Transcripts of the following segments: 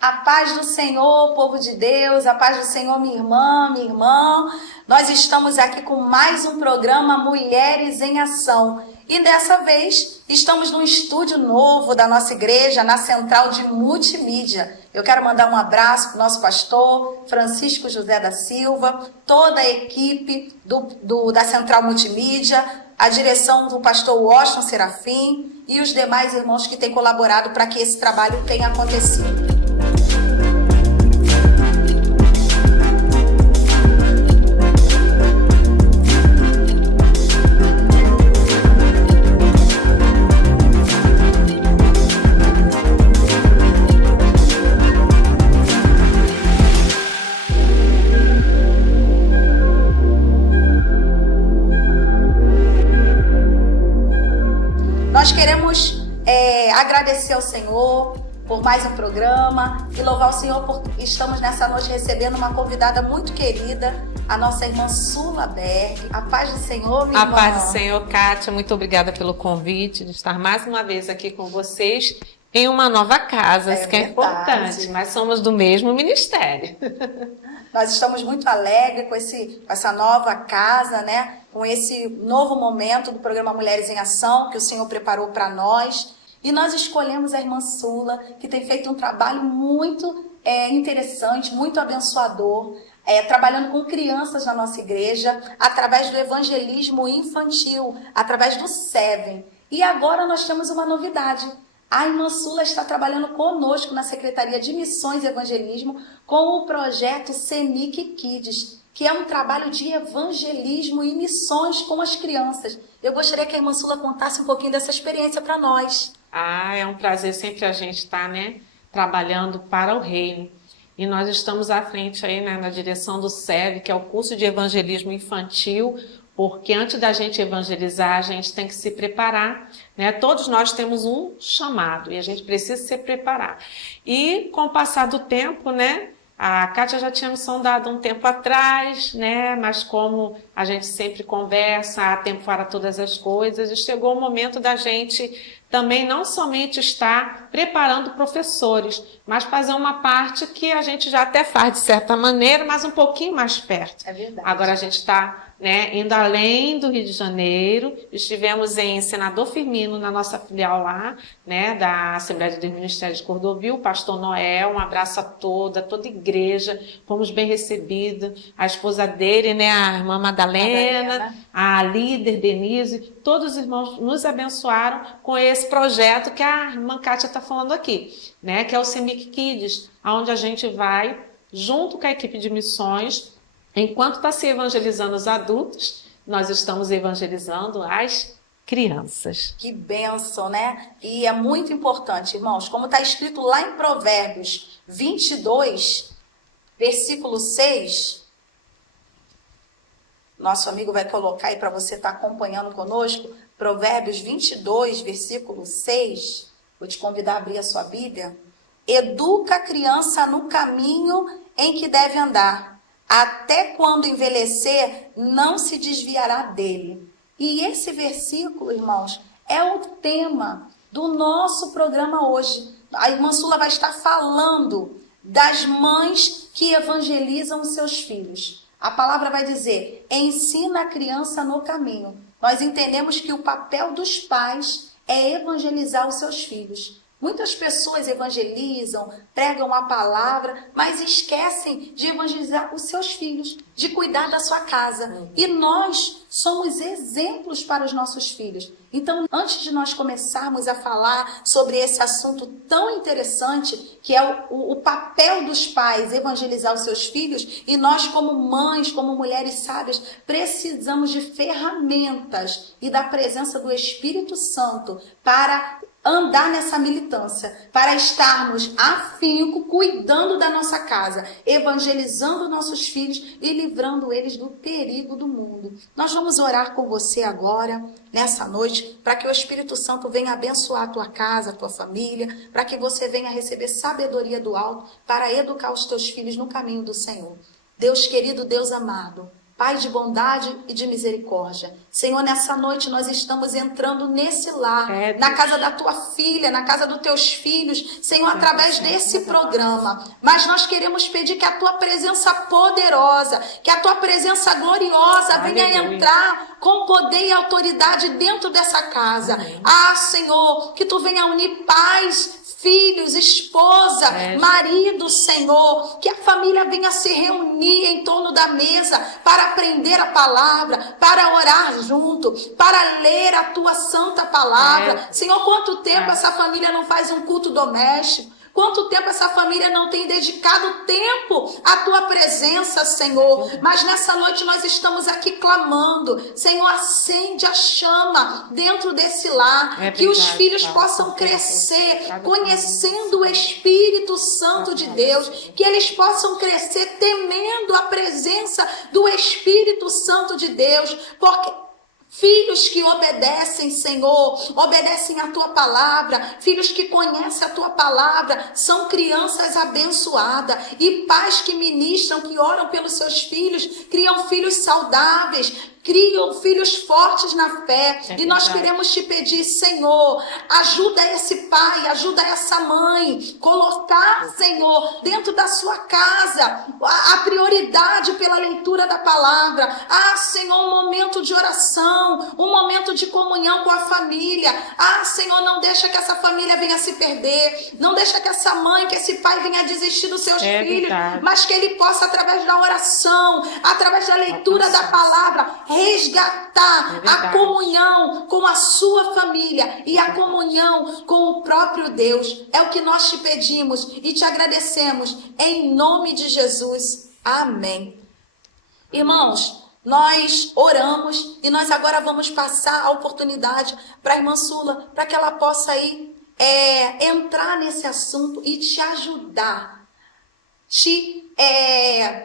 A paz do Senhor, povo de Deus, a paz do Senhor, minha irmã, minha irmã. Nós estamos aqui com mais um programa Mulheres em Ação. E dessa vez estamos num estúdio novo da nossa igreja, na Central de Multimídia. Eu quero mandar um abraço para o nosso pastor Francisco José da Silva, toda a equipe da Central Multimídia, a direção do pastor Washington Serafim e os demais irmãos que têm colaborado para que esse trabalho tenha acontecido. Nós queremos agradecer ao Senhor por mais um programa e louvar o Senhor porque estamos nessa noite recebendo uma convidada muito querida, a nossa irmã Sula Berg. A paz do Senhor, minha irmã. A paz do Senhor, Kátia. Muito obrigada pelo convite de estar mais uma vez aqui com vocês em uma nova casa, isso que é importante. Nós somos do mesmo ministério. Nós estamos muito alegres com essa nova casa, né? Com esse novo momento do programa Mulheres em Ação, que o Senhor preparou para nós. E nós escolhemos a irmã Sula, que tem feito um trabalho muito interessante, muito abençoador, trabalhando com crianças na nossa igreja, através do evangelismo infantil, através do Seven. E agora nós temos uma novidade. A irmã Sula está trabalhando conosco na Secretaria de Missões e Evangelismo com o projeto Senic Kids, que é um trabalho de evangelismo e missões com as crianças. Eu gostaria que a irmã Sula contasse um pouquinho dessa experiência para nós. É um prazer sempre a gente estar, trabalhando para o reino. E nós estamos à frente aí, na direção do SEV, que é o curso de evangelismo infantil, porque antes da gente evangelizar, a gente tem que se preparar, né? Todos nós temos um chamado e a gente precisa se preparar. E com o passar do tempo, a Kátia já tinha me sondado um tempo atrás, mas como a gente sempre conversa, há tempo para todas as coisas, e chegou o momento da gente também não somente estar preparando professores, mas fazer uma parte que a gente já até faz de certa maneira, mas um pouquinho mais perto. É verdade. Agora a gente está indo além do Rio de Janeiro. Estivemos em Senador Firmino, na nossa filial lá, da Assembleia de Deus Ministério de Cordovil, o pastor Noel, um abraço a toda a igreja, fomos bem recebidos, a esposa dele, a irmã Madalena, a líder Denise, todos os irmãos nos abençoaram com esse projeto que a irmã Kátia está falando aqui, que é o Senic Kids, onde a gente vai, junto com a equipe de missões, enquanto está se evangelizando os adultos, nós estamos evangelizando as crianças. Que bênção, né? E é muito importante, irmãos, como está escrito lá em Provérbios 22, versículo 6, nosso amigo vai colocar aí para você estar acompanhando conosco, Provérbios 22, versículo 6, vou te convidar a abrir a sua Bíblia. Educa a criança no caminho em que deve andar. Até quando envelhecer, não se desviará dele. E esse versículo, irmãos, é o tema do nosso programa hoje. A irmã Sula vai estar falando das mães que evangelizam os seus filhos. A palavra vai dizer, ensina a criança no caminho. Nós entendemos que o papel dos pais é evangelizar os seus filhos. Muitas pessoas evangelizam, pregam a palavra, mas esquecem de evangelizar os seus filhos, de cuidar da sua casa. E nós somos exemplos para os nossos filhos. Então, antes de nós começarmos a falar sobre esse assunto tão interessante, que é o papel dos pais evangelizar os seus filhos, e nós como mães, como mulheres sábias, precisamos de ferramentas e da presença do Espírito Santo para andar nessa militância, para estarmos afinco, cuidando da nossa casa, evangelizando nossos filhos e livrando eles do perigo do mundo. Nós vamos orar com você agora, nessa noite, para que o Espírito Santo venha abençoar a tua casa, a tua família, para que você venha receber sabedoria do alto para educar os teus filhos no caminho do Senhor. Deus querido, Deus amado, Pai de bondade e de misericórdia. Senhor, nessa noite nós estamos entrando nesse lar, na casa da tua filha, na casa dos teus filhos, Senhor, através desse programa. Mas nós queremos pedir que a tua presença poderosa, que a tua presença gloriosa venha entrar com poder e autoridade dentro dessa casa. Ah, Senhor, que tu venha unir pais, filhos, esposa, marido, Senhor, que a família venha se reunir em torno da mesa para aprender a palavra, para orar junto, para ler a tua santa palavra. Senhor, quanto tempo essa família não faz um culto doméstico? Quanto tempo essa família não tem dedicado tempo à tua presença, Senhor? Mas nessa noite nós estamos aqui clamando. Senhor, acende a chama dentro desse lar. Que os filhos possam crescer conhecendo o Espírito Santo de Deus. Que eles possam crescer temendo a presença do Espírito Santo de Deus. Porque filhos que obedecem, Senhor, obedecem a tua palavra, filhos que conhecem a tua palavra, são crianças abençoadas. E pais que ministram, que oram pelos seus filhos, criam filhos saudáveis, criam filhos fortes na fé. E nós queremos te pedir, Senhor, ajuda esse pai, ajuda essa mãe, colocar, Senhor, dentro da sua casa a prioridade pela leitura da palavra. Ah, Senhor, um momento de oração, um momento de comunhão com a família. Ah, Senhor, não deixa que essa família venha se perder, não deixa que essa mãe, que esse pai venha desistir dos seus filhos, mas que ele possa, através da oração, através da leitura da palavra, resgatar a comunhão com a sua família e a comunhão com o próprio Deus. É o que nós te pedimos e te agradecemos em nome de Jesus. Amém. Irmãos, nós oramos e nós agora vamos passar a oportunidade para a irmã Sula, para que ela possa aí entrar nesse assunto e te ajudar, te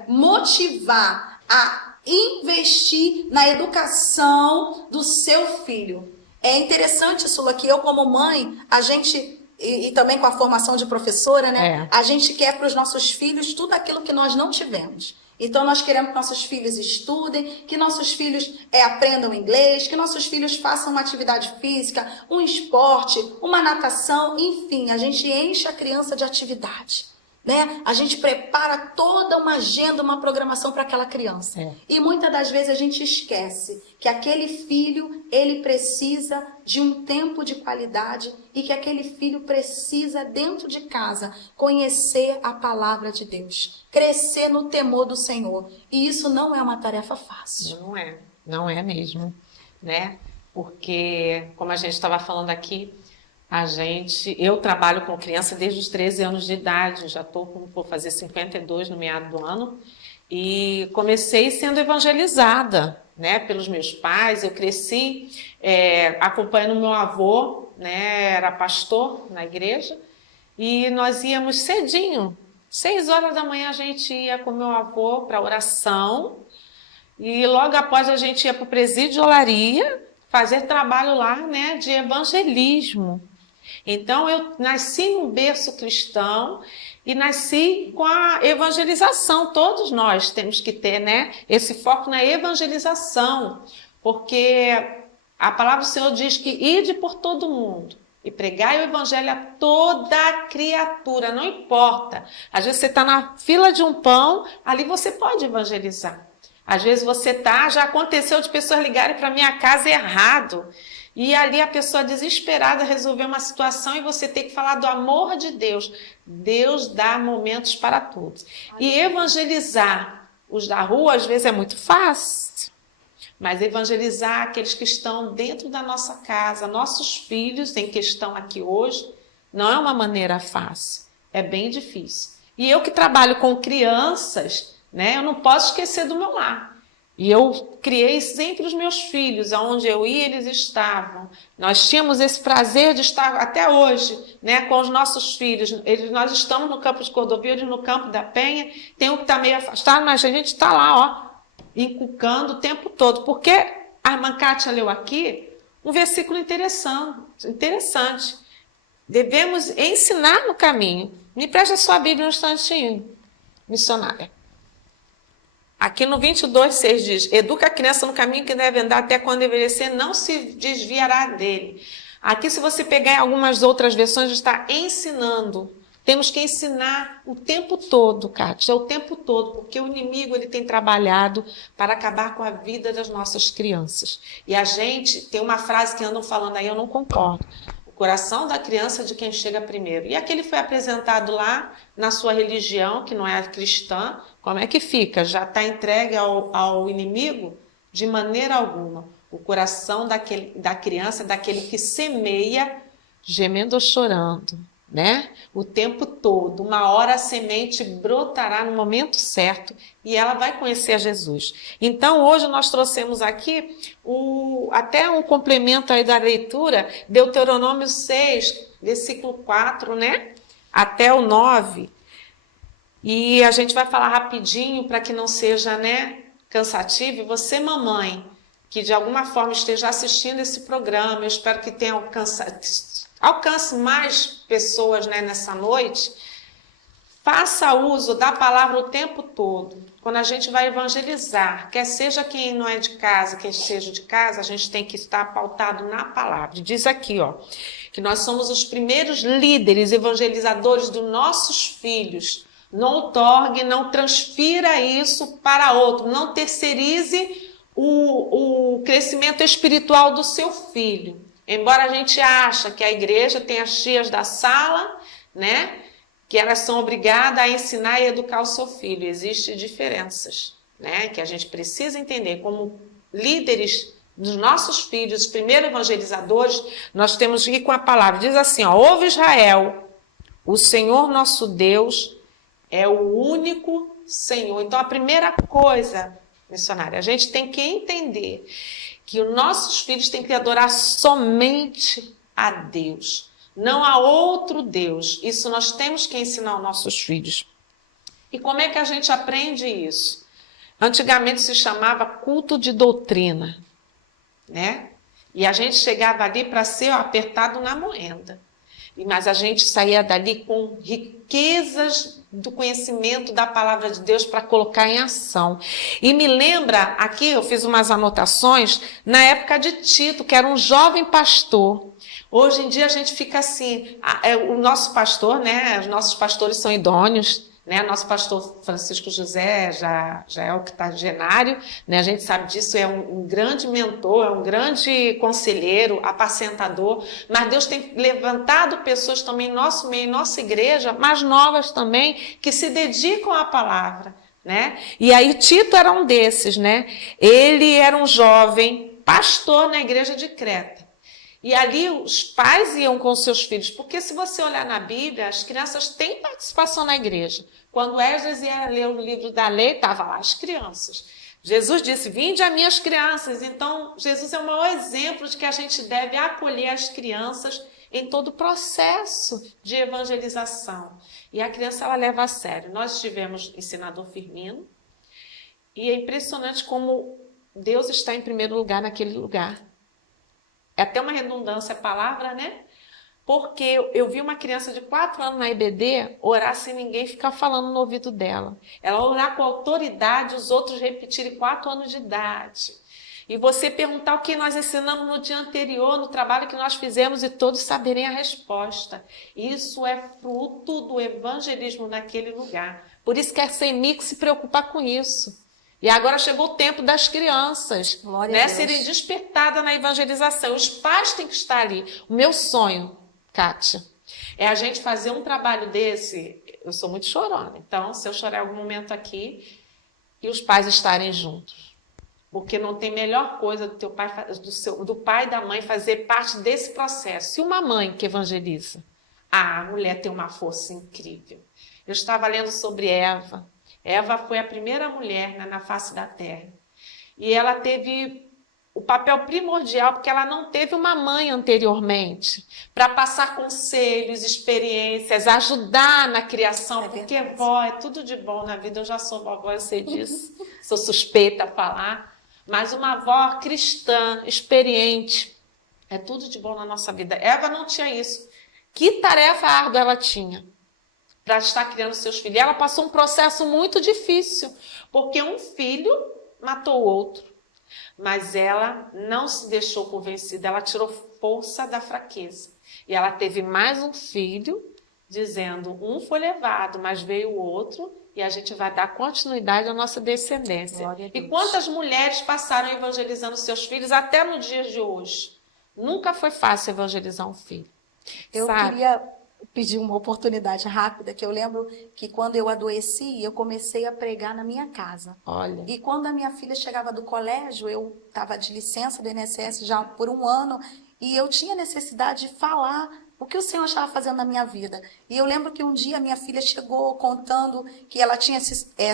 motivar a investir na educação do seu filho. É interessante, Sula, que eu como mãe, a gente, e também com a formação de professora, né? A gente quer para os nossos filhos tudo aquilo que nós não tivemos. Então nós queremos que nossos filhos estudem, que nossos filhos aprendam inglês, que nossos filhos façam uma atividade física, um esporte, uma natação, enfim, a gente enche a criança de atividade. Né? A gente prepara toda uma agenda, uma programação para aquela criança. E muitas das vezes a gente esquece que aquele filho, ele precisa de um tempo de qualidade e que aquele filho precisa, dentro de casa, conhecer a palavra de Deus, crescer no temor do Senhor. E isso não é uma tarefa fácil. Não é mesmo, né? Porque, como a gente estava falando aqui, eu trabalho com criança desde os 13 anos de idade, já vou fazer 52 no meado do ano, e comecei sendo evangelizada, né, pelos meus pais. Eu cresci acompanhando meu avô, né, era pastor na igreja, e nós íamos cedinho, 6 horas da manhã a gente ia com meu avô para oração, e logo após a gente ia para o presídio de olaria, fazer trabalho lá, né, de evangelismo. Então, eu nasci num berço cristão e nasci com a evangelização. Todos nós temos que ter, né, esse foco na evangelização, porque a palavra do Senhor diz que ide por todo mundo e pregai o evangelho a toda criatura, não importa. Às vezes você está na fila de um pão, ali você pode evangelizar. Às vezes já aconteceu de pessoas ligarem para minha casa errado, e ali a pessoa desesperada resolveu uma situação e você tem que falar do amor de Deus. Deus dá momentos para todos. E evangelizar os da rua às vezes é muito fácil, mas evangelizar aqueles que estão dentro da nossa casa, nossos filhos em que estão aqui hoje, não é uma maneira fácil, é bem difícil. E eu que trabalho com crianças, né, eu não posso esquecer do meu lar. E eu criei sempre os meus filhos, aonde eu ia, eles estavam. Nós tínhamos esse prazer de estar até hoje, né, com os nossos filhos. Nós estamos no campo de Cordovil, eles no campo da Penha. Tem um que está meio afastado, mas a gente está lá, ó, inculcando o tempo todo. Porque a irmã Kátia leu aqui um versículo interessante. Devemos ensinar no caminho. Me preste a sua Bíblia um instantinho, missionária. Aqui no 22:6 diz: educa a criança no caminho que deve andar até quando envelhecer, não se desviará dele. Aqui, se você pegar em algumas outras versões, está ensinando. Temos que ensinar o tempo todo, Kátia, o tempo todo, porque o inimigo ele tem trabalhado para acabar com a vida das nossas crianças. E a gente tem uma frase que andam falando aí, eu não concordo. O coração da criança é de quem chega primeiro. E aquele foi apresentado lá na sua religião, que não é cristã, como é que fica? Já está entregue ao inimigo? De maneira alguma. O coração da criança é daquele que semeia, gemendo ou chorando, né? O tempo todo. Uma hora a semente brotará no momento certo e ela vai conhecer a Jesus. Então, hoje nós trouxemos aqui até um complemento aí da leitura, Deuteronômio 6, versículo 4, né? Até o 9. E a gente vai falar rapidinho para que não seja, né, cansativo. E você, mamãe, que de alguma forma esteja assistindo esse programa, eu espero que tenha alcance mais pessoas, né, nessa noite. Faça uso da palavra o tempo todo. Quando a gente vai evangelizar, quer seja quem não é de casa, quem seja de casa, a gente tem que estar pautado na palavra. Diz aqui, ó, que nós somos os primeiros líderes evangelizadores dos nossos filhos. Não outorgue, não transfira isso para outro, não terceirize o crescimento espiritual do seu filho. Embora a gente ache que a igreja tem as tias da sala, né, que elas são obrigadas a ensinar e educar o seu filho. Existem diferenças, né, que a gente precisa entender. Como líderes dos nossos filhos, os primeiros evangelizadores, nós temos que ir com a palavra. Diz assim, ó, ouve Israel, o Senhor nosso Deus é o único Senhor. Então, a primeira coisa, missionária, a gente tem que entender que os nossos filhos têm que adorar somente a Deus, não a outro Deus. Isso nós temos que ensinar aos nossos filhos. E como é que a gente aprende isso? Antigamente se chamava culto de doutrina, né? E a gente chegava ali para ser apertado na moenda. Mas a gente saía dali com riquezas do conhecimento da palavra de Deus para colocar em ação. E me lembra, aqui eu fiz umas anotações, na época de Tito, que era um jovem pastor. Hoje em dia a gente fica assim, o nosso pastor, né, os nossos pastores são idôneos, né, nosso pastor Francisco José já é octogenário, né, a gente sabe disso, é um grande mentor, é um grande conselheiro, apacentador, mas Deus tem levantado pessoas também em nosso meio, em nossa igreja, mais novas também, que se dedicam à palavra, né? E aí Tito era um desses, né? Ele era um jovem pastor na igreja de Creta. E ali os pais iam com seus filhos, porque se você olhar na Bíblia, as crianças têm participação na igreja. Quando Esdras ia ler o livro da lei, estavam lá as crianças. Jesus disse, vinde a minhas crianças. Então, Jesus é o maior exemplo de que a gente deve acolher as crianças em todo o processo de evangelização. E a criança, ela leva a sério. Nós tivemos ensinador Firmino, e é impressionante como Deus está em primeiro lugar naquele lugar. É até uma redundância a palavra, né? Porque eu vi uma criança de 4 anos na IBD orar sem ninguém ficar falando no ouvido dela. Ela orar com autoridade, os outros repetirem 4 anos de idade. E você perguntar o que nós ensinamos no dia anterior, no trabalho que nós fizemos, e todos saberem a resposta. Isso é fruto do evangelismo naquele lugar. Por isso que a CEMIC se preocupa com isso. E agora chegou o tempo das crianças, né, serem despertadas na evangelização. Os pais têm que estar ali. O meu sonho, Kátia, é a gente fazer um trabalho desse. Eu sou muito chorona, então se eu chorar em algum momento aqui, e os pais estarem juntos. Porque não tem melhor coisa do pai e da mãe fazer parte desse processo. E uma mãe que evangeliza? A mulher tem uma força incrível. Eu estava lendo sobre Eva. Eva foi a primeira mulher, né, na face da terra. E ela teve o papel primordial, porque ela não teve uma mãe anteriormente, para passar conselhos, experiências, ajudar na criação, porque vó é tudo de bom na vida. Eu já sou vovó, eu sei disso, sou suspeita a falar, mas uma avó cristã, experiente, é tudo de bom na nossa vida. Eva não tinha isso. Que tarefa árdua ela tinha? para estar criando seus filhos. Ela passou um processo muito difícil, porque um filho matou o outro. Mas ela não se deixou convencida, ela tirou força da fraqueza. E ela teve mais um filho, dizendo, um foi levado, mas veio o outro, e a gente vai dar continuidade à nossa descendência. E quantas mulheres passaram evangelizando seus filhos até no dia de hoje? Nunca foi fácil evangelizar um filho. Eu sabe? queria pedir uma oportunidade rápida, que eu lembro que quando eu adoeci, eu comecei a pregar na minha casa. Olha. E quando a minha filha chegava do colégio, eu estava de licença do INSS já por um ano, e eu tinha necessidade de falar o que o Senhor estava fazendo na minha vida. E eu lembro que um dia minha filha chegou contando que ela tinha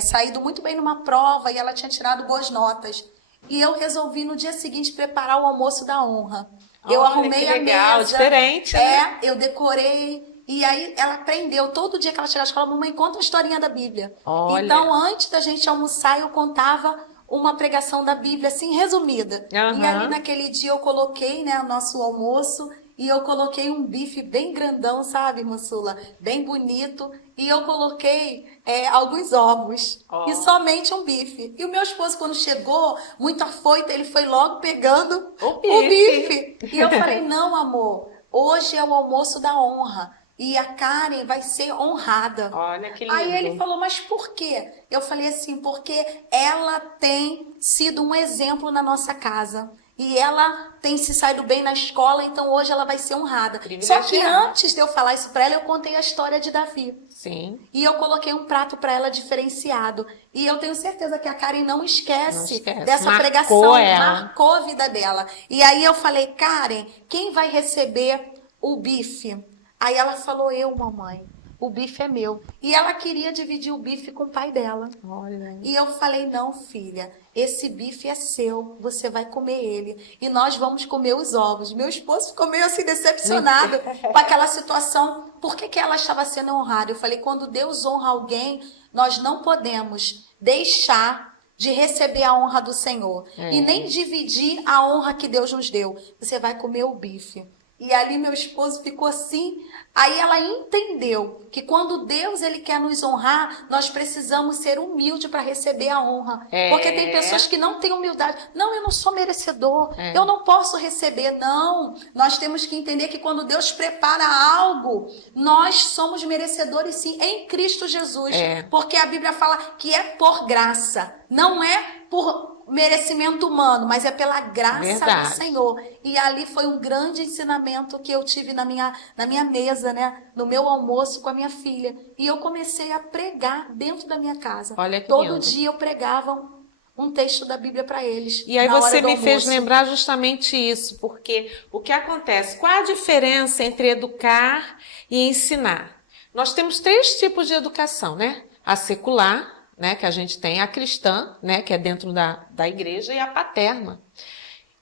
saído muito bem numa prova e ela tinha tirado boas notas. E eu resolvi no dia seguinte preparar o almoço da honra. Eu Olha, arrumei que legal, a mesa. Diferente, né? Eu decorei. E aí ela aprendeu, todo dia que ela chegava à escola, mamãe, conta uma historinha da Bíblia. Olha. Então, antes da gente almoçar, eu contava uma pregação da Bíblia, assim, resumida. Uhum. E ali naquele dia eu coloquei, né, o nosso almoço, e eu coloquei um bife bem grandão, sabe, Mansula? Bem bonito. E eu coloquei alguns ovos. Oh. E somente um bife. E o meu esposo, quando chegou, muito afoito, ele foi logo pegando o bife. E eu falei, não, amor, hoje é o almoço da honra. E a Karen vai ser honrada. Olha que lindo. Aí ele falou, mas por quê? Eu falei assim, porque ela tem sido um exemplo na nossa casa. E ela tem se saído bem na escola, então hoje ela vai ser honrada. Só que antes de eu falar isso para ela, eu contei a história de Davi. Sim. E eu coloquei um prato para ela diferenciado. E eu tenho certeza que a Karen não esquece dessa pregação. Marcou a vida dela. E aí eu falei, Karen, quem vai receber o bife? Aí ela falou, eu, mamãe. O bife é meu. E ela queria dividir o bife com o pai dela. Olha. E eu falei, não, filha, esse bife é seu, você vai comer ele. E nós vamos comer os ovos. Meu esposo ficou meio assim decepcionado com aquela situação. Por que ela estava sendo honrada? Eu falei, quando Deus honra alguém, nós não podemos deixar de receber a honra do Senhor. E nem dividir a honra que Deus nos deu. Você vai comer o bife. E ali meu esposo ficou assim. Aí ela entendeu que quando Deus ele quer nos honrar, nós precisamos ser humildes para receber a honra. Porque tem pessoas que não têm humildade. Não, eu não sou merecedor. Eu não posso receber. Não. Nós temos que entender que quando Deus prepara algo, nós somos merecedores sim, em Cristo Jesus. Porque a Bíblia fala que é por graça. Não é por merecimento humano, mas é pela graça do Senhor. E ali foi um grande ensinamento que eu tive na minha mesa, né? No meu almoço com a minha filha. E eu comecei a pregar dentro da minha casa. Olha que todo lindo. dia eu pregava um texto da Bíblia para eles. E aí você me fez lembrar justamente isso, porque o que acontece? Qual a diferença entre educar e ensinar? Nós temos 3 tipos de educação, né? A secular, né, que a gente tem, a cristã, né, que é dentro da igreja, e a paterna.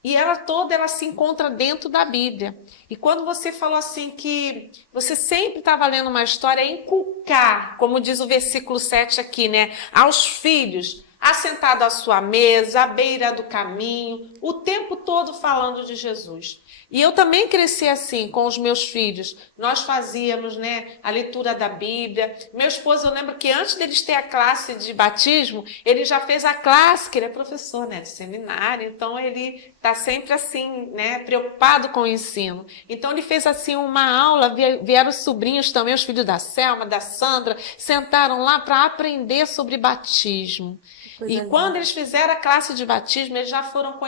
E ela se encontra dentro da Bíblia. E quando você falou assim que você sempre estava lendo uma história, inculcar, como diz o versículo 7 aqui, né, aos filhos, assentado à sua mesa, à beira do caminho, o tempo todo falando de Jesus. E eu também cresci assim com os meus filhos. Nós fazíamos, né, a leitura da Bíblia. Meu esposo, eu lembro que antes deles ter a classe de batismo, ele já fez a classe, que ele é professor, né, de seminário. Então ele está sempre assim, né, preocupado com o ensino. Então ele fez assim uma aula, vieram os sobrinhos também, os filhos da Selma, da Sandra, sentaram lá para aprender sobre batismo. E quando eles fizeram a classe de batismo, eles já foram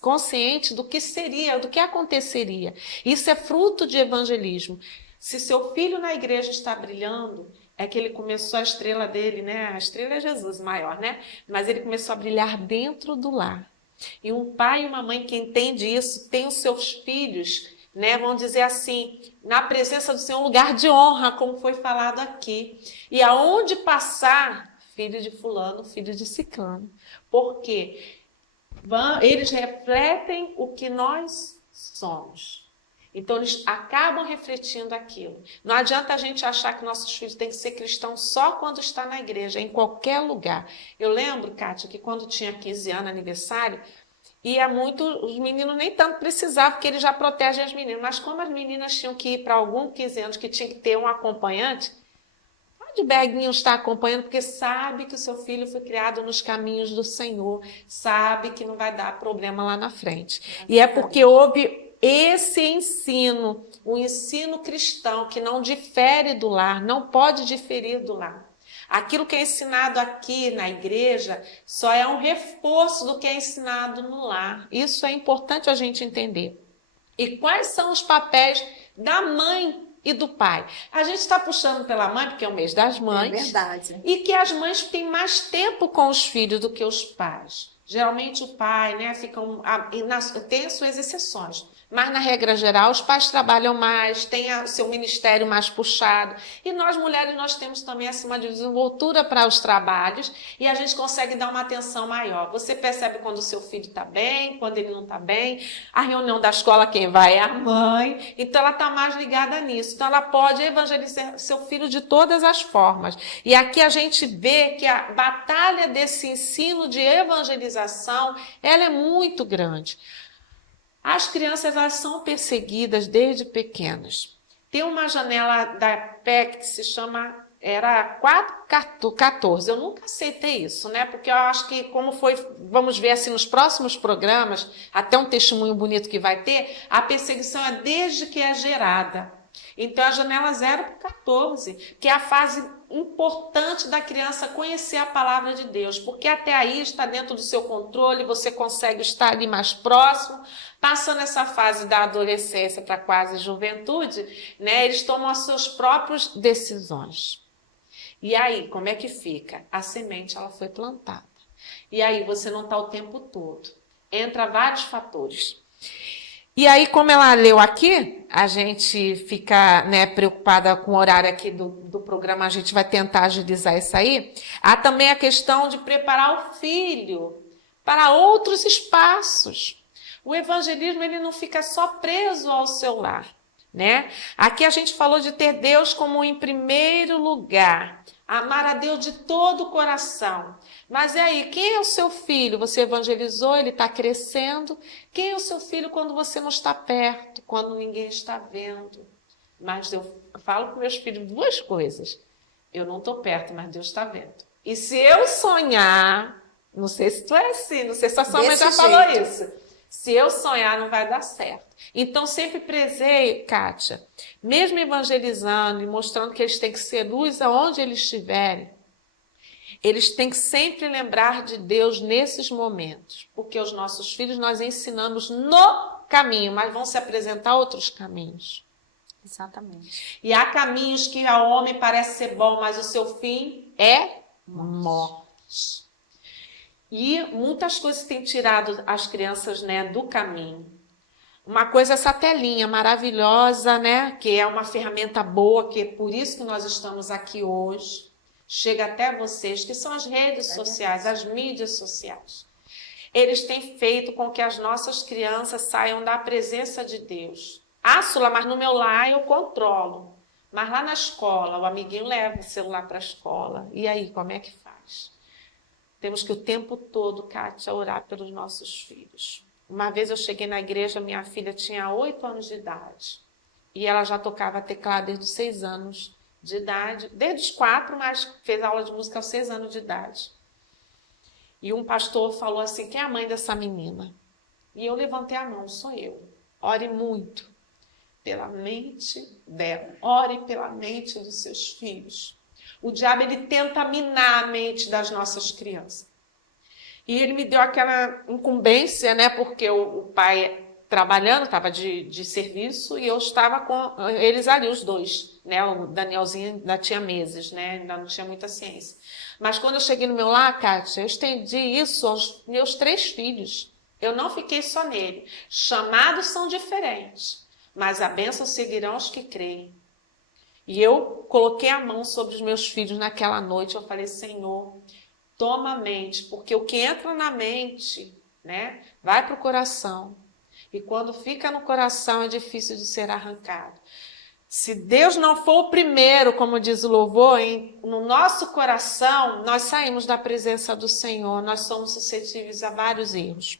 conscientes do que seria, do que aconteceria. Isso é fruto de evangelismo. Se seu filho na igreja está brilhando, é que ele começou a estrela dele, né? A estrela é Jesus maior, né? Mas ele começou a brilhar dentro do lar. E um pai e uma mãe que entende isso, tem os seus filhos, né? Vamos dizer assim, na presença do Senhor, um lugar de honra, como foi falado aqui. E aonde passar, filho de fulano, filho de ciclano. Por quê? Eles refletem o que nós somos. Então, eles acabam refletindo aquilo. Não adianta a gente achar que nossos filhos têm que ser cristãos só quando está na igreja, em qualquer lugar. Eu lembro, Kátia, que quando tinha 15 anos, aniversário, ia muito, os meninos nem tanto precisavam, porque eles já protegem as meninas. Mas como as meninas tinham que ir para algum 15 anos, que tinha que ter um acompanhante, Berguinho está acompanhando porque sabe que o seu filho foi criado nos caminhos do Senhor, sabe que não vai dar problema lá na frente. E é porque houve esse ensino, o ensino cristão, que não difere do lar, não pode diferir do lar. Aquilo que é ensinado aqui na igreja só é um reforço do que é ensinado no lar. Isso é importante a gente entender. E quais são os papéis da mãe e do pai? A gente está puxando pela mãe, porque é o mês das mães. É verdade. E que as mães têm mais tempo com os filhos do que os pais. Geralmente o pai, né, tem as suas exceções. Mas, na regra geral, os pais trabalham mais, têm o seu ministério mais puxado. E nós, mulheres, nós temos também assim, uma desenvoltura para os trabalhos e a gente consegue dar uma atenção maior. Você percebe quando o seu filho está bem, quando ele não está bem. A reunião da escola, quem vai é a mãe. Então, ela está mais ligada nisso. Então, ela pode evangelizar seu filho de todas as formas. E aqui a gente vê que a batalha desse ensino de evangelização, ela é muito grande. As crianças, elas são perseguidas desde pequenas. Tem uma janela da PEC que se chama, era 4,14. Eu nunca aceitei isso, né? Porque eu acho que como foi, vamos ver assim nos próximos programas, até um testemunho bonito que vai ter, a perseguição é desde que é gerada. Então, a janela 0 para 14, que é a fase importante da criança conhecer a palavra de Deus, porque até aí está dentro do seu controle, você consegue estar ali mais próximo. Passando essa fase da adolescência para quase juventude, né, eles tomam as suas próprias decisões. E aí, como é que fica? A semente, ela foi plantada. E aí, você não está o tempo todo. Entra vários fatores. E aí, como ela leu aqui, a gente fica, né, preocupada com o horário aqui do programa, a gente vai tentar agilizar isso aí. Há também a questão de preparar o filho para outros espaços. O evangelismo, ele não fica só preso ao seu lar, né? Aqui a gente falou de ter Deus como em primeiro lugar, amar a Deus de todo o coração. Mas e aí, quem é o seu filho? Você evangelizou, ele está crescendo. Quem é o seu filho quando você não está perto, quando ninguém está vendo? Mas eu falo para meus filhos duas coisas. Eu não estou perto, mas Deus está vendo. E se eu sonhar, não sei se tu é assim, não sei se a sua mãe já falou isso. Se eu sonhar, não vai dar certo. Então, sempre prezei, Kátia, mesmo evangelizando e mostrando que eles têm que ser luz aonde eles estiverem, eles têm que sempre lembrar de Deus nesses momentos. Porque os nossos filhos nós ensinamos no caminho, mas vão se apresentar outros caminhos. Exatamente. E há caminhos que ao homem parece ser bom, mas o seu fim é morte. E muitas coisas têm tirado as crianças, né, do caminho. Uma coisa é essa telinha maravilhosa, né, que é uma ferramenta boa, que é por isso que nós estamos aqui hoje. Chega até vocês, que são as redes sociais, as mídias sociais. Eles têm feito com que as nossas crianças saiam da presença de Deus. Ah, Sula, mas no meu lar eu controlo. Mas lá na escola, o amiguinho leva o celular para a escola. E aí, como é que faz? Temos que o tempo todo, Kátia, orar pelos nossos filhos. Uma vez eu cheguei na igreja, minha filha tinha 8 anos de idade. E ela já tocava teclado desde os 6 anos de idade. Desde os 4, mas fez aula de música aos 6 anos de idade. E um pastor falou assim, quem é a mãe dessa menina? E eu levantei a mão, sou eu. Ore muito pela mente dela. Ore pela mente dos seus filhos. O diabo, ele tenta minar a mente das nossas crianças. E ele me deu aquela incumbência, né? Porque o pai trabalhando, estava de serviço, e eu estava com eles ali, os dois, né? O Danielzinho ainda tinha meses, né? Ainda não tinha muita ciência. Mas quando eu cheguei no meu lar, Kátia, eu estendi isso aos meus 3 filhos. Eu não fiquei só nele. Chamados são diferentes, mas a bênção seguirão os que creem. E eu coloquei a mão sobre os meus filhos naquela noite. Eu falei, Senhor, toma a mente, porque o que entra na mente, né, vai para o coração. E quando fica no coração é difícil de ser arrancado. Se Deus não for o primeiro, como diz o louvor, no nosso coração, nós saímos da presença do Senhor, nós somos suscetíveis a vários erros.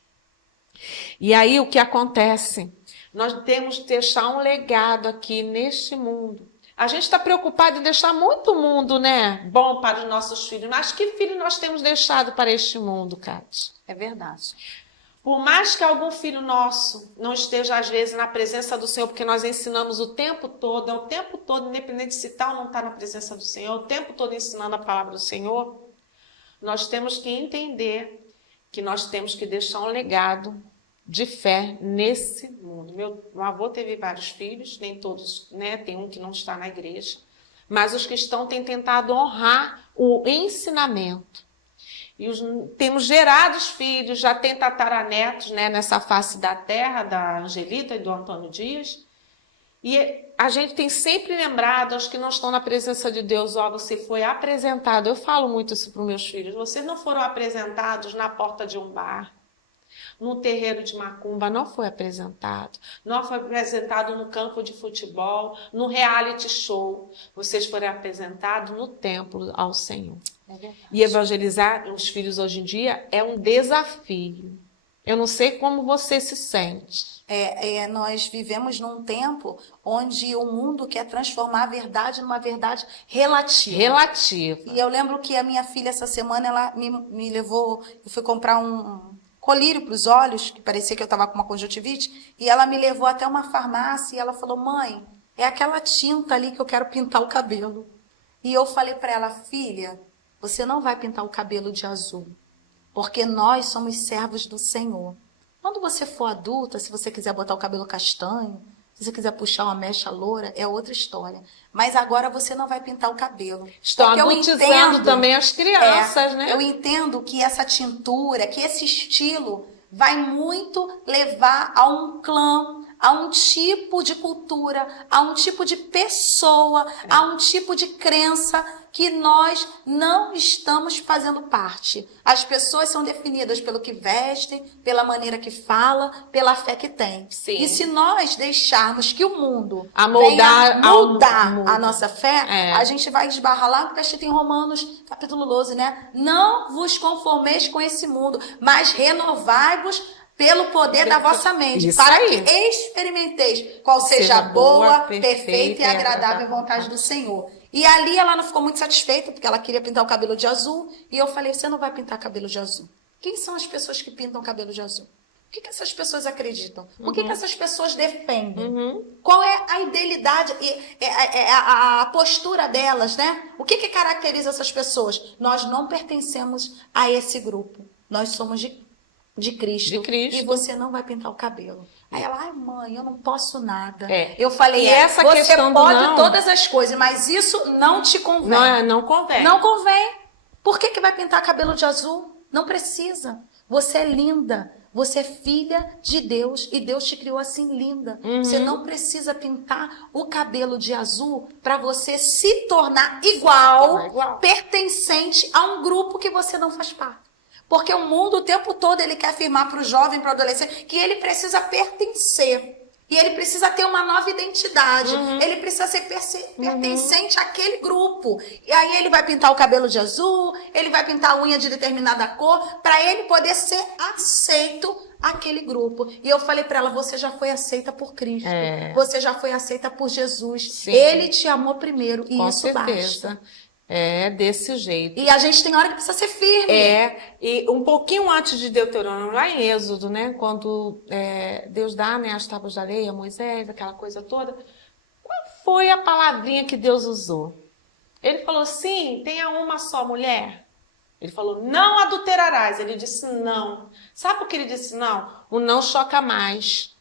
E aí o que acontece? Nós temos que deixar um legado aqui neste mundo. A gente está preocupado em deixar muito mundo, né, bom para os nossos filhos. Mas que filho nós temos deixado para este mundo, Cátia? É verdade. Por mais que algum filho nosso não esteja, às vezes, na presença do Senhor, porque nós ensinamos o tempo todo, é o tempo todo, independente se tal ou não está na presença do Senhor, o tempo todo ensinando a palavra do Senhor, nós temos que entender que nós temos que deixar um legado de fé nesse mundo. Meu avô teve vários filhos, nem todos, né? Tem um que não está na igreja, mas os que estão têm tentado honrar o ensinamento. E temos gerados filhos, já tem tataranetos, né, nessa face da terra, da Angelita e do Antônio Dias. E a gente tem sempre lembrado aos que não estão na presença de Deus, ó, você foi apresentado. Eu falo muito isso para os meus filhos. Vocês não foram apresentados na porta de um bar, no terreiro de macumba, não foi apresentado. Não foi apresentado no campo de futebol, no reality show. Vocês foram apresentados no templo ao Senhor. E evangelizar os filhos hoje em dia é um desafio. Eu não sei como você se sente. Nós vivemos num tempo onde o mundo quer transformar a verdade numa verdade relativa. Relativa. E eu lembro que a minha filha, essa semana, ela me levou, eu fui comprar um colírio para os olhos, que parecia que eu estava com uma conjuntivite, e ela me levou até uma farmácia e ela falou, mãe, é aquela tinta ali que eu quero pintar o cabelo. E eu falei para ela, filha, você não vai pintar o cabelo de azul, porque nós somos servos do Senhor. Quando você for adulta, se você quiser botar o cabelo castanho, se você quiser puxar uma mecha loura, é outra história. Mas agora você não vai pintar o cabelo. Estão adultizando também as crianças, né? Eu entendo que essa tintura, que esse estilo vai muito levar a um clã, a um tipo de cultura, a um tipo de pessoa, a um tipo de crença que nós não estamos fazendo parte. As pessoas são definidas pelo que vestem, pela maneira que fala, pela fé que tem. Sim. E se nós deixarmos que o mundo mudar a nossa fé, a gente vai esbarrar lá, porque está escrito em Romanos, capítulo 12, né? Não vos conformeis com esse mundo, mas renovai-vos pelo poder da vossa mente, isso para aí. que experimenteis qual seja a boa, perfeita e agradável vontade do Senhor. E ali ela não ficou muito satisfeita, porque ela queria pintar o cabelo de azul. E eu falei, você não vai pintar cabelo de azul. Quem são as pessoas que pintam cabelo de azul? O que essas pessoas acreditam? O que essas pessoas defendem? Qual é a idealidade, a postura delas, né? O que caracteriza essas pessoas? Nós não pertencemos a esse grupo. Nós somos de Cristo. E você não vai pintar o cabelo. Aí ela, ai mãe, eu não posso nada. Eu falei, essa você questão pode todas as coisas, mas isso não te convém. Não convém. Não convém. Por que vai pintar cabelo de azul? Não precisa. Você é linda. Você é filha de Deus e Deus te criou assim linda. Você não precisa pintar o cabelo de azul para você se tornar igual, pertencente a um grupo que você não faz parte. Porque o mundo o tempo todo ele quer afirmar para o jovem, para o adolescente, que ele precisa pertencer. E ele precisa ter uma nova identidade. Ele precisa ser pertencente àquele grupo. E aí ele vai pintar o cabelo de azul, ele vai pintar a unha de determinada cor, para ele poder ser aceito àquele grupo. E eu falei para ela, você já foi aceita por Cristo. Você já foi aceita por Jesus. Sim. Ele te amou primeiro e com isso certeza. Basta. É desse jeito. E a gente tem hora que precisa ser firme. E um pouquinho antes de Deuteronômio, lá em Êxodo, né, quando Deus dá, né, as tábuas da lei a Moisés, aquela coisa toda, qual foi a palavrinha que Deus usou? Ele falou, sim, tenha uma só mulher. Ele falou, não adulterarás. Ele disse, não. Sabe por que ele disse não? O não choca mais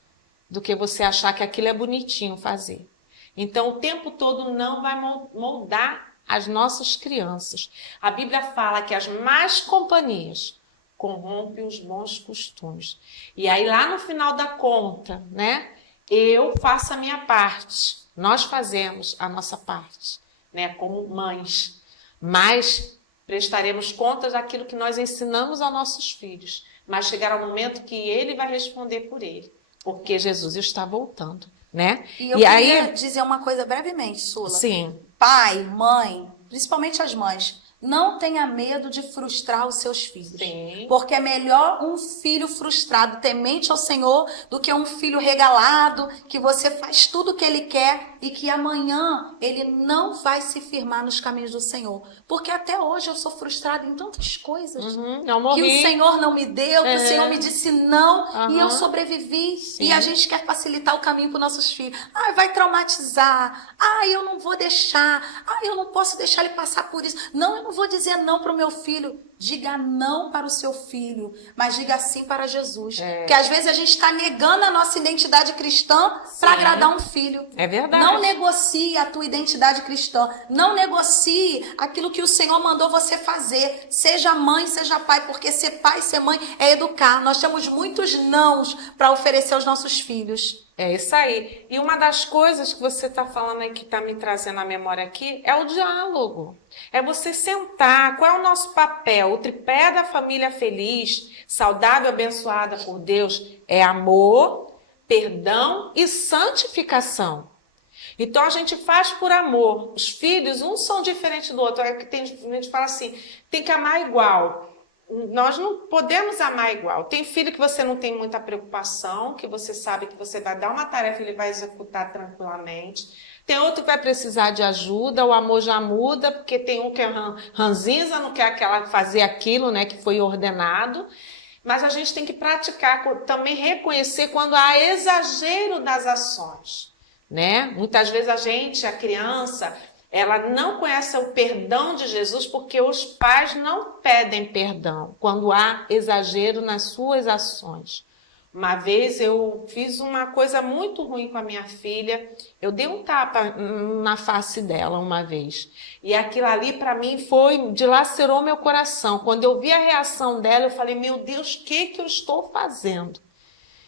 do que você achar que aquilo é bonitinho fazer. Então, o tempo todo não vai moldar as nossas crianças. A Bíblia fala que as más companhias corrompem os bons costumes. E aí lá no final da conta, né? Eu faço a minha parte. Nós fazemos a nossa parte, né? Como mães. Mas prestaremos contas daquilo que nós ensinamos aos nossos filhos. Mas chegará o momento que ele vai responder por ele. Porque Jesus está voltando, né? E eu queria dizer uma coisa brevemente, Sula. Sim. Pai, mãe, principalmente as mães, não tenha medo de frustrar os seus filhos. Sim. Porque é melhor um filho frustrado, temente ao Senhor, do que um filho regalado, que você faz tudo o que ele quer e que amanhã ele não vai se firmar nos caminhos do Senhor. Porque até hoje eu sou frustrada em tantas coisas. Eu morri. Que o Senhor não me deu, que o Senhor me disse não, e eu sobrevivi. Sim. E a gente quer facilitar o caminho para os nossos filhos. Vai traumatizar. Eu não vou deixar. Eu não posso deixar ele passar por isso. Não, eu não vou dizer não para o meu filho. Diga não para o seu filho, mas diga sim para Jesus. Porque às vezes a gente está negando a nossa identidade cristã para agradar um filho. É verdade. Não negocie a tua identidade cristã. Não negocie aquilo que o Senhor mandou você fazer. Seja mãe, seja pai, porque ser pai, ser mãe é educar. Nós temos muitos nãos para oferecer aos nossos filhos. É isso aí. E uma das coisas que você está falando aí, que está me trazendo à memória aqui, é o diálogo. É você sentar. Qual é o nosso papel? O tripé da família feliz, saudável, abençoada por Deus, é amor, perdão e santificação. Então a gente faz por amor. Os filhos, uns são diferentes do outro. É que a gente fala assim, tem que amar igual. Nós não podemos amar igual. Tem filho que você não tem muita preocupação, que você sabe que você vai dar uma tarefa e ele vai executar tranquilamente. Tem outro que vai precisar de ajuda, o amor já muda, porque tem um que é ranzinza, não quer fazer aquilo, né, que foi ordenado. Mas a gente tem que praticar, também reconhecer quando há exagero das ações, né? Muitas vezes a criança, ela não conhece o perdão de Jesus porque os pais não pedem perdão quando há exagero nas suas ações. Uma vez eu fiz uma coisa muito ruim com a minha filha, eu dei um tapa na face dela uma vez. E aquilo ali para mim dilacerou meu coração. Quando eu vi a reação dela, eu falei, meu Deus, o que eu estou fazendo?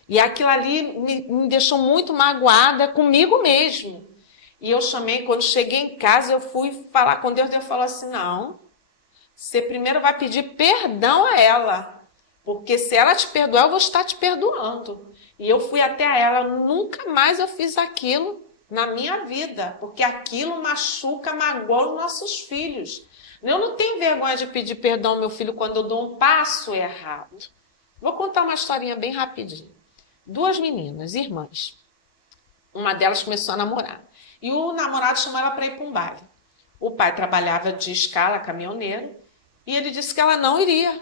E aquilo ali me deixou muito magoada comigo mesmo. E eu quando cheguei em casa, eu fui falar com Deus, Deus falou assim, não, você primeiro vai pedir perdão a ela, porque se ela te perdoar, eu vou estar te perdoando. E eu fui até ela, nunca mais eu fiz aquilo na minha vida, porque aquilo magoa os nossos filhos. Eu não tenho vergonha de pedir perdão ao meu filho quando eu dou um passo errado. Vou contar uma historinha bem rapidinho. 2 meninas, irmãs. Uma delas começou a namorar. E o namorado chamou ela para ir para um baile. O pai trabalhava de escala, caminhoneiro, e ele disse que ela não iria.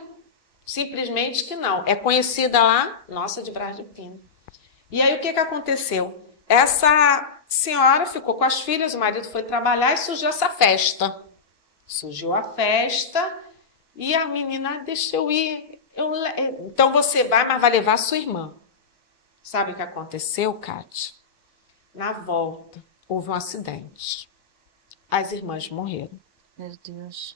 Simplesmente que não. É conhecida lá, nossa, de Brás de Pina. E aí o que aconteceu? Essa senhora ficou com as filhas, o marido foi trabalhar e surgiu essa festa. Surgiu a festa e a menina, deixa eu ir. Então você vai, mas vai levar a sua irmã. Sabe o que aconteceu, Kátia? Na volta, houve um acidente. As irmãs morreram. Meu Deus.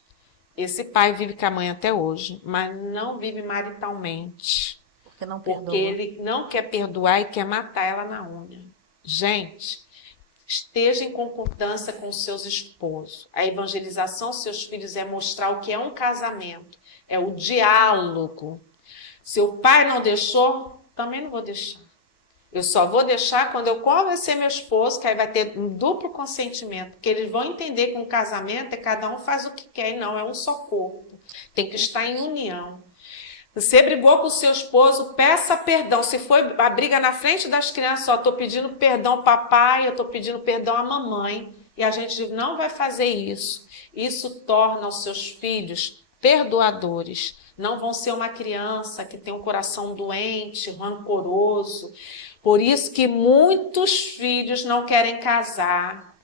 Esse pai vive com a mãe até hoje, mas não vive maritalmente. Porque não perdoa. Porque ele não quer perdoar e quer matar ela na unha. Gente, esteja em concordância com os seus esposos. A evangelização dos seus filhos é mostrar o que é um casamento. É o diálogo. Se o pai não deixou, também não vou deixar. Eu só vou deixar quando eu convencer meu esposo, que aí vai ter um duplo consentimento, porque eles vão entender que um casamento é cada um faz o que quer e não é um só corpo. Tem que estar em união. Você brigou com o seu esposo, peça perdão. Se foi a briga na frente das crianças, estou pedindo perdão ao papai, eu estou pedindo perdão à mamãe. E a gente não vai fazer isso. Isso torna os seus filhos perdoadores. Não vão ser uma criança que tem um coração doente, rancoroso. Por isso que muitos filhos não querem casar,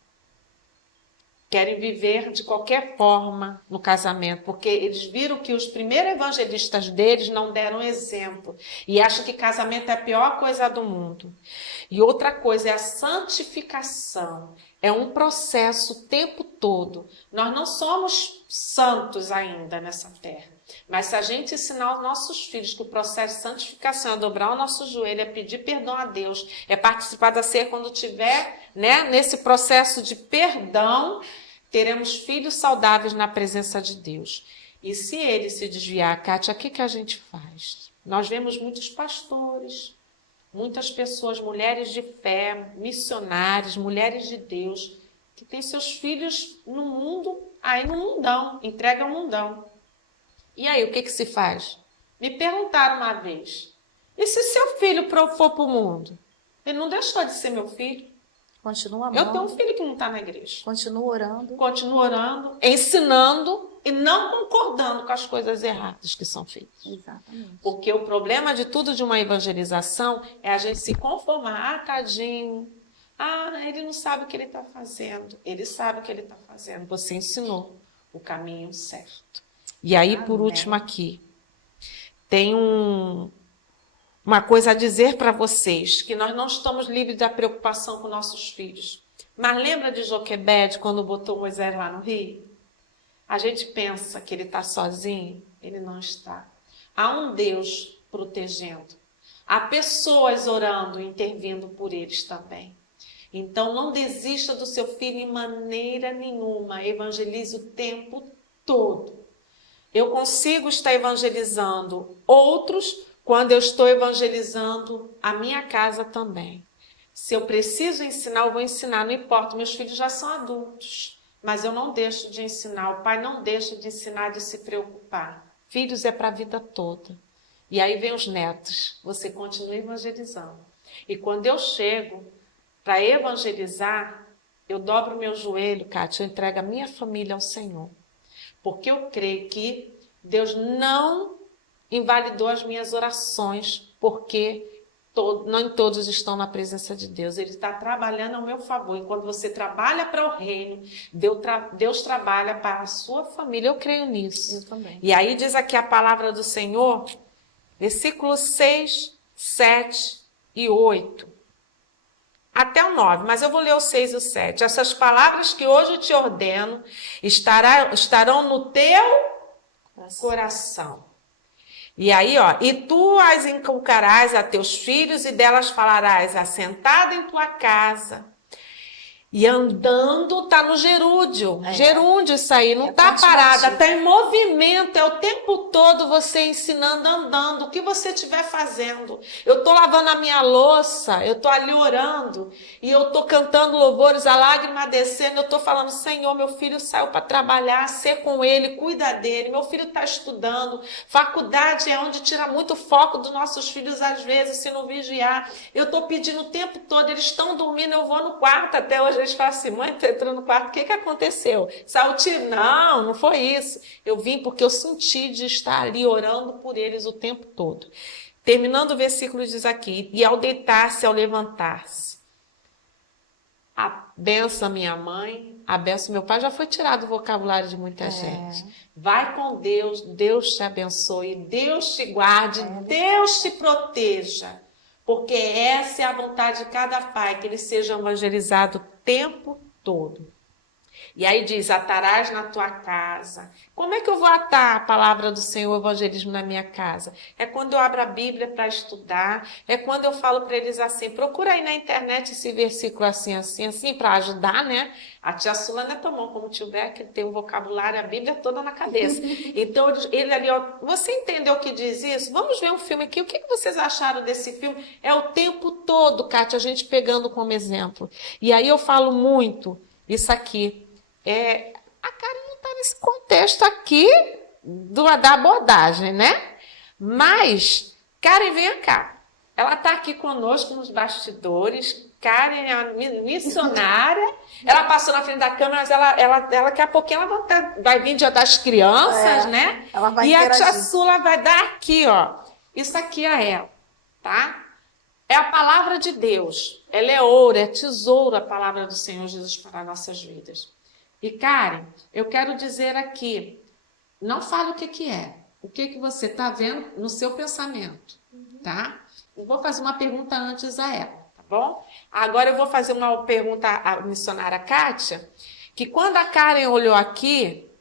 querem viver de qualquer forma no casamento, porque eles viram que os primeiros evangelistas deles não deram exemplo e acham que casamento é a pior coisa do mundo. E outra coisa é a santificação. É um processo o tempo todo. Nós não somos santos ainda nessa terra. Mas se a gente ensinar aos nossos filhos que o processo de santificação é dobrar o nosso joelho, é pedir perdão a Deus, é participar da ceia quando tiver, né, nesse processo de perdão, teremos filhos saudáveis na presença de Deus. E se ele se desviar, Kátia, o que a gente faz? Nós vemos muitos pastores, muitas pessoas, mulheres de fé, missionárias, mulheres de Deus, que têm seus filhos no mundo, aí no mundão, entregam ao mundão. E aí, o que se faz? Me perguntaram uma vez, e se seu filho for para o mundo? Ele não deixou de ser meu filho. Continua Eu tenho um amando. filho que não está na igreja. Continua orando. Continuo orando, ensinando e não concordando com as coisas erradas que são feitas. Exatamente. Porque o problema de tudo de uma evangelização é a gente se conformar. Ah, tadinho. Ah, ele não sabe o que ele está fazendo. Ele sabe o que ele está fazendo. Você ensinou o caminho certo. E aí, por Amém. último aqui, tem uma coisa a dizer para vocês, que nós não estamos livres da preocupação com nossos filhos. Mas lembra de Joquebede, quando botou Moisés lá no rio? A gente pensa que ele está sozinho, ele não está. Há um Deus protegendo. Há pessoas orando e intervindo por eles também. Então, não desista do seu filho em maneira nenhuma. Evangelize o tempo todo. Eu consigo estar evangelizando outros quando eu estou evangelizando a minha casa também. Se eu preciso ensinar, eu vou ensinar, não importa, meus filhos já são adultos, mas eu não deixo de ensinar, o pai não deixa de ensinar, de se preocupar. Filhos é para a vida toda. E aí vem os netos, você continua evangelizando. E quando eu chego para evangelizar, eu dobro o meu joelho, Kátia, eu entrego a minha família ao Senhor. Porque eu creio que Deus não invalidou as minhas orações, porque nem todos estão na presença de Deus. Ele está trabalhando ao meu favor. E quando você trabalha para o reino, Deus trabalha para a sua família. Eu creio nisso. Eu também. E aí diz aqui a palavra do Senhor, versículos 6, 7 e 8. Até o 9, mas eu vou ler o 6 e o 7. Essas palavras que hoje eu te ordeno estarão no teu coração. E aí, ó, e tu as inculcarás a teus filhos e delas falarás assentado em tua casa. E andando, tá no gerúndio. Gerúndio isso aí, não tá parada, tá em movimento, é o tempo todo você ensinando, andando, o que você estiver fazendo. Eu tô lavando a minha louça, eu tô ali orando, e eu tô cantando louvores, a lágrima descendo, eu tô falando, Senhor, meu filho saiu para trabalhar, ser com ele, cuida dele, meu filho tá estudando, faculdade é onde tira muito foco dos nossos filhos, às vezes, se não vigiar. Eu tô pedindo o tempo todo, eles estão dormindo, eu vou no quarto, até hoje eles falam assim, mãe, tu entrou no quarto, o que aconteceu? Saiu tiro? Não, não foi isso. Eu vim porque eu senti de estar ali orando por eles o tempo todo. Terminando o versículo diz aqui, e ao deitar-se, ao levantar-se, a benção minha mãe, a benção meu pai, já foi tirado do vocabulário de muita gente. Vai com Deus, Deus te abençoe, Deus te guarde, Deus te proteja. Porque essa é a vontade de cada pai, que ele seja evangelizado o tempo todo. E aí diz, atarás na tua casa. Como é que eu vou atar a palavra do Senhor, o evangelismo na minha casa? É quando eu abro a Bíblia para estudar, é quando eu falo para eles assim, procura aí na internet esse versículo assim, assim, assim, para ajudar, né? A tia Sula não é tão bom como o tio Beck, que tem um vocabulário, a Bíblia toda na cabeça. Então, ele ali, ó, você entendeu o que diz isso? Vamos ver um filme aqui, o que vocês acharam desse filme? É o tempo todo, Kátia, a gente pegando como exemplo. E aí eu falo muito isso aqui. A Karen não está nesse contexto aqui da abordagem, né? Mas, Karen, vem cá. Ela está aqui conosco nos bastidores. Karen é a missionária. Ela passou na frente da câmera, mas ela daqui a pouquinho ela vai vir dia das crianças, né? Ela vai e interagir. A tia Sula vai dar aqui, ó. Isso aqui é ela, tá? É a palavra de Deus. Ela é ouro, é tesouro a palavra do Senhor Jesus para as nossas vidas. E, Karen, eu quero dizer aqui, não fale o que é. O que você está vendo no seu pensamento, tá? Eu vou fazer uma pergunta antes a ela, tá bom? Agora eu vou fazer uma pergunta à missionária Kátia, que quando a Karen olhou aqui,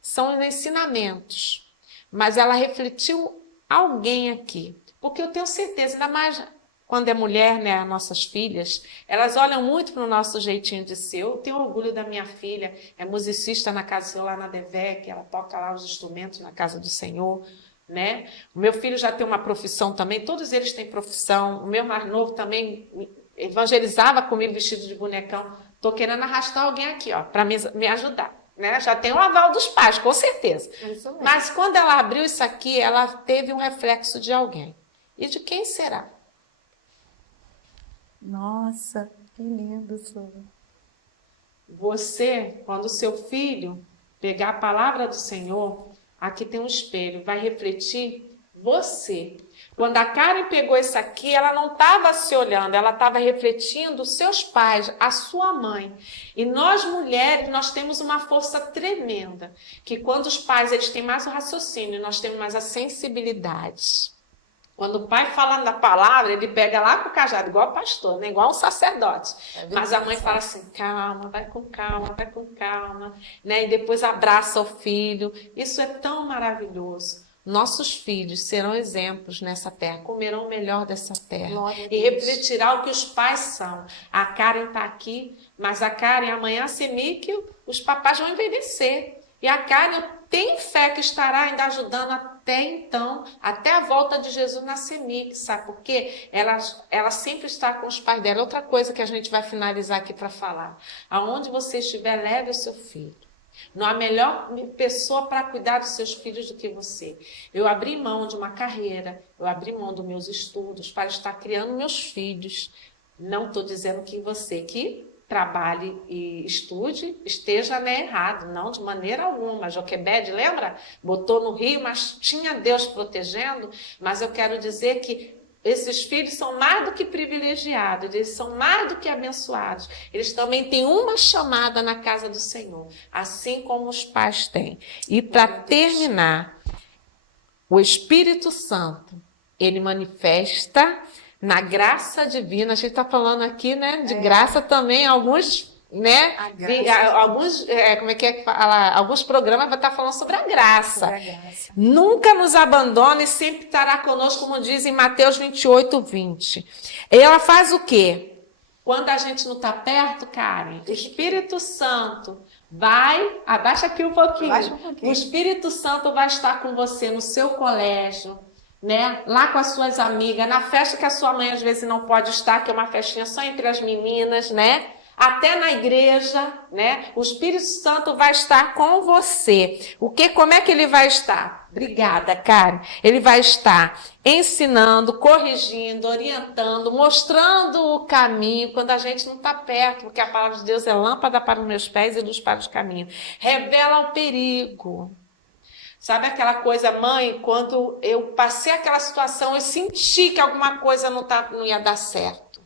são os ensinamentos, mas ela refletiu alguém aqui. Porque eu tenho certeza, ainda mais quando é mulher, né, nossas filhas, elas olham muito para o nosso jeitinho de ser. Eu tenho orgulho da minha filha, é musicista na casa lá na DEVEC, ela toca lá os instrumentos na casa do Senhor, né? O meu filho já tem uma profissão também, todos eles têm profissão. O meu mais novo também evangelizava comigo vestido de bonecão. Estou querendo arrastar alguém aqui, ó, para me ajudar. Né? Já tem o aval dos pais, com certeza. Mas quando ela abriu isso aqui, ela teve um reflexo de alguém. E de quem será? Nossa, Que lindo, Senhor. Você, quando o seu filho pegar a palavra do Senhor, aqui tem um espelho, vai refletir você. Quando a Karen pegou isso aqui, ela não estava se olhando, ela estava refletindo os seus pais, a sua mãe. E nós mulheres, nós temos uma força tremenda, que quando os pais eles têm mais o raciocínio, nós temos mais a sensibilidade. Quando o pai fala da palavra, ele pega lá com o cajado, igual pastor, né? Igual um sacerdote. Mas a mãe fala assim, calma, vai com calma, né? E depois abraça o filho. Isso é tão maravilhoso. Nossos filhos serão exemplos nessa terra, comerão o melhor dessa terra e refletirá o que os pais são. A Karen está aqui, mas a Karen amanhã, a Semic, os papais vão envelhecer. E a Karen, eu tenho fé que estará ainda ajudando até então, até a volta de Jesus na Semic, sabe por quê? Ela sempre está com os pais dela. Outra coisa que a gente vai finalizar aqui para falar. Aonde você estiver, leve o seu filho. Não há melhor pessoa para cuidar dos seus filhos do que você. Eu abri mão de uma carreira, eu abri mão dos meus estudos para estar criando meus filhos. Não estou dizendo que você que trabalhe e estude esteja errado, não, de maneira alguma. Joquebede, lembra? Botou no rio, mas tinha Deus protegendo. Mas eu quero dizer que esses filhos são mais do que privilegiados, eles são mais do que abençoados. Eles também têm uma chamada na casa do Senhor, assim como os pais têm. E para terminar, o Espírito Santo, ele manifesta na graça divina. A gente está falando aqui, né, de graça também, alguns... Né? Alguns programas vai estar falando sobre a graça. Nunca nos abandona e sempre estará conosco, como diz em Mateus 28:20. E ela faz o quê? Quando a gente não está perto, Karen, o Espírito Santo vai, abaixa aqui um pouquinho. O Espírito Santo vai estar com você no seu colégio, né? Lá com as suas amigas, na festa que a sua mãe às vezes não pode estar, que é uma festinha só entre as meninas, né? Até na igreja, né? O Espírito Santo vai estar com você. Como é que ele vai estar? Obrigada, Karen. Ele vai estar ensinando, corrigindo, orientando, mostrando o caminho quando a gente não está perto, porque a palavra de Deus é lâmpada para os meus pés e luz para os caminhos. Revela o perigo. Sabe aquela coisa, mãe, quando eu passei aquela situação, eu senti que alguma coisa não ia dar certo.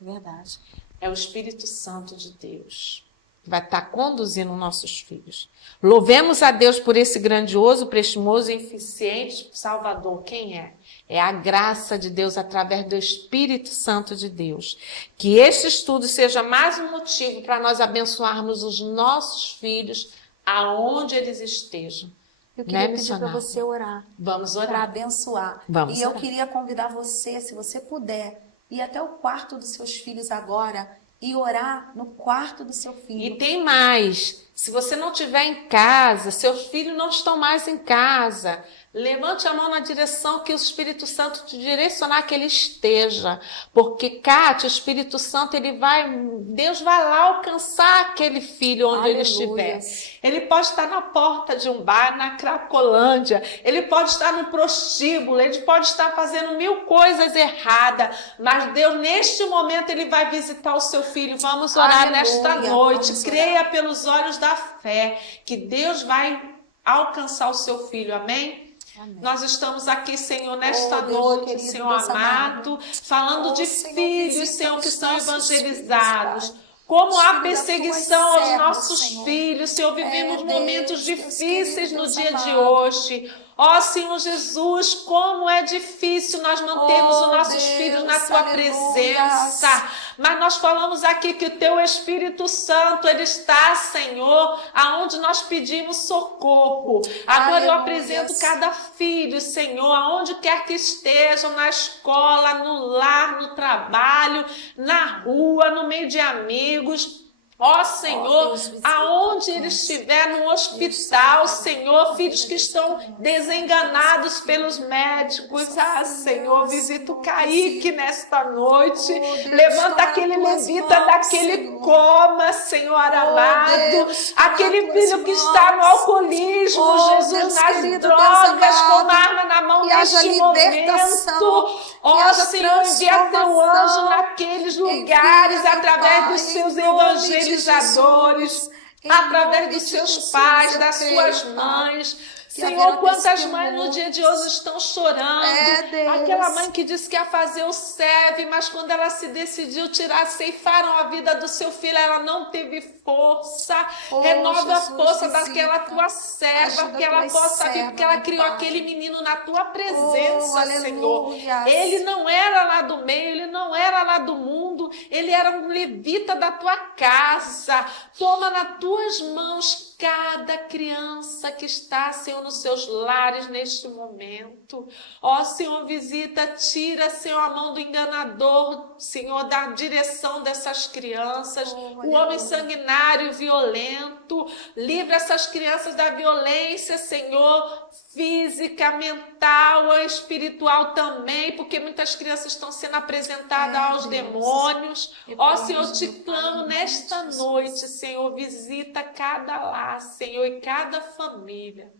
Verdade. É o Espírito Santo de Deus que vai estar conduzindo nossos filhos. Louvemos a Deus por esse grandioso, prestimoso e eficiente Salvador. Quem é? É a graça de Deus através do Espírito Santo de Deus. Que este estudo seja mais um motivo para nós abençoarmos os nossos filhos aonde eles estejam. Eu queria pedir para você orar. Vamos orar. Para abençoar. Vamos orar. Eu queria convidar você, se você puder, ir até o quarto dos seus filhos agora e orar no quarto do seu filho. E tem mais. Se você não estiver em casa, seus filhos não estão mais em casa, levante a mão na direção que o Espírito Santo te direcionar que ele esteja. Porque, Cátia, o Espírito Santo, Deus vai lá alcançar aquele filho onde ele estiver. Ele pode estar na porta de um bar, na Cracolândia, ele pode estar no prostíbulo, ele pode estar fazendo 1000 coisas erradas, mas Deus, neste momento, ele vai visitar o seu filho. Vamos orar nesta noite. Creia pelos olhos da fé que Deus vai alcançar o seu filho. Amém? Amém. Nós estamos aqui, Senhor, nesta noite, querido, Senhor amado, falando de filhos, Senhor, que são evangelizados. Como há perseguição aos nossos filhos, Senhor, vivemos momentos difíceis no dia de hoje. Ó Senhor Jesus, como é difícil nós mantermos os nossos filhos na Tua presença. Mas nós falamos aqui que o Teu Espírito Santo, Ele está, Senhor, aonde nós pedimos socorro. Agora eu apresento cada filho, Senhor, aonde quer que estejam, na escola, no lar, no trabalho, na rua, no meio de amigos. Ó Senhor, aonde ele estiver, no hospital, Senhor, filhos que estão desenganados pelos médicos. Ah, Senhor, visita o Kaique nesta noite. Levanta aquele levita daquele coma, Senhor amado. Aquele filho que está no alcoolismo, Jesus, nas drogas, com uma arma na mão, neste libertação, momento, que ó haja Senhor, envia teu anjo transformação. naqueles lugares, Envia, através Pai, dos seus em nome de evangelizadores, Jesus. Em através nome dos de seus Jesus, pais, eu das creio, suas Pai, mães. que Senhor, haverá quantas mães no dia de hoje testemunhos. estão chorando. É, Deus. Aquela mãe que disse que ia fazer o SEV, mas quando ela se decidiu tirar, ceifaram a vida do seu filho, ela não teve força. Oh, Renova Jesus, a força visita. daquela tua serva, Ajuda que ela tuas possa vir, servas, porque ela meu criou Pai. aquele menino na tua Oh, presença, Senhor. aleluia. Ele não era lá do meio, ele não era lá do mundo, ele era um levita da tua casa. Toma nas tuas mãos cada criança que está, Senhor, nos seus lares neste momento. Ó, Senhor, visita, tira, Senhor, a mão do enganador, Senhor, da direção dessas crianças. O homem sanguinário, violento, livra essas crianças da violência, Senhor, física, mental, espiritual também, porque muitas crianças estão sendo apresentadas aos demônios. Ó, Senhor, te clamo nesta noite, Senhor, visita cada lar, Senhor, e cada família.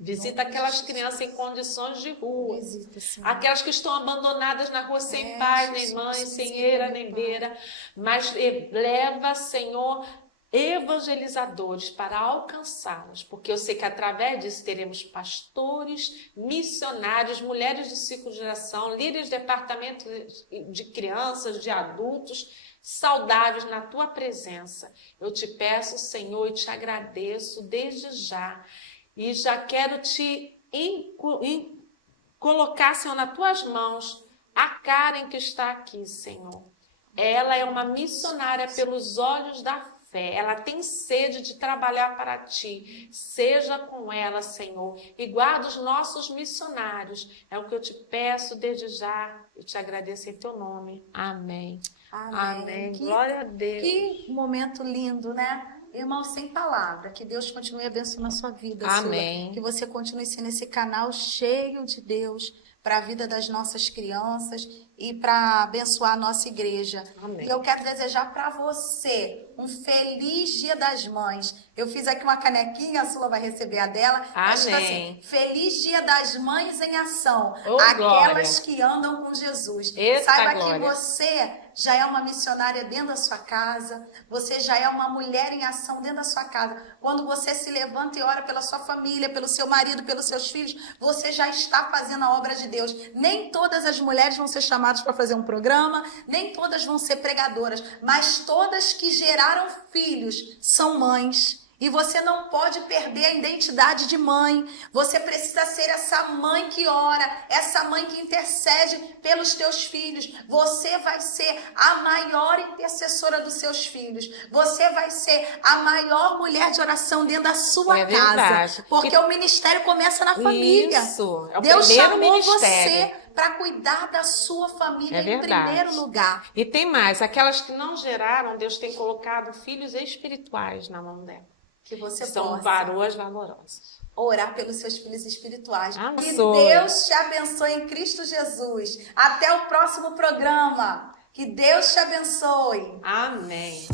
Visita aquelas crianças em condições de rua. Visita, Senhor. Aquelas que estão abandonadas na rua sem pai, nem mãe, sem visita, eira, meu nem Pai. beira. Mas leva, Senhor, evangelizadores para alcançá-los, porque eu sei que através disso teremos pastores, missionários, mulheres de ciclo de geração, líderes de departamento de crianças, de adultos, saudáveis na tua presença. Eu te peço, Senhor, e te agradeço desde já. E já quero te colocar, Senhor, nas tuas mãos a Karen que está aqui, Senhor. Ela é uma missionária pelos olhos da fé. Ela tem sede de trabalhar para ti. Seja com ela, Senhor. E guarda os nossos missionários. É o que eu te peço desde já. Eu te agradeço em teu nome. Amém. Amém. Glória a Deus. Que momento lindo, né? Irmão, sem palavra, que Deus continue abençoando a sua vida, Amém. Sula. Que você continue sendo esse canal cheio de Deus para a vida das nossas crianças e para abençoar a nossa igreja. Amém. E eu quero desejar para você um feliz Dia das Mães. Eu fiz aqui uma canequinha, a Sula vai receber a dela. Mas tá assim, feliz Dia das Mães em ação. Oh, aquelas glória. que andam com Jesus. Eita, Saiba glória. que você já é uma missionária dentro da sua casa. Você já é uma mulher em ação dentro da sua casa. Quando você se levanta e ora pela sua família, pelo seu marido, pelos seus filhos, você já está fazendo a obra de Deus. Nem todas as mulheres vão ser chamadas para fazer um programa, nem todas vão ser pregadoras, mas todas que geraram filhos são mães. E você não pode perder a identidade de mãe. Você precisa ser essa mãe que ora, essa mãe que intercede pelos teus filhos. Você vai ser a maior intercessora dos seus filhos. Você vai ser a maior mulher de oração dentro da sua casa. Verdade. Porque o ministério começa na família. Isso. É o Deus primeiro chamou ministério. você para cuidar da sua família em verdade. primeiro lugar. E tem mais, aquelas que não geraram, Deus tem colocado filhos espirituais na mão dela. Que você São possa varoas valorosas. orar pelos seus filhos espirituais. Que Abençoe. Deus te abençoe em Cristo Jesus. Até o próximo programa. Que Deus te abençoe. Amém.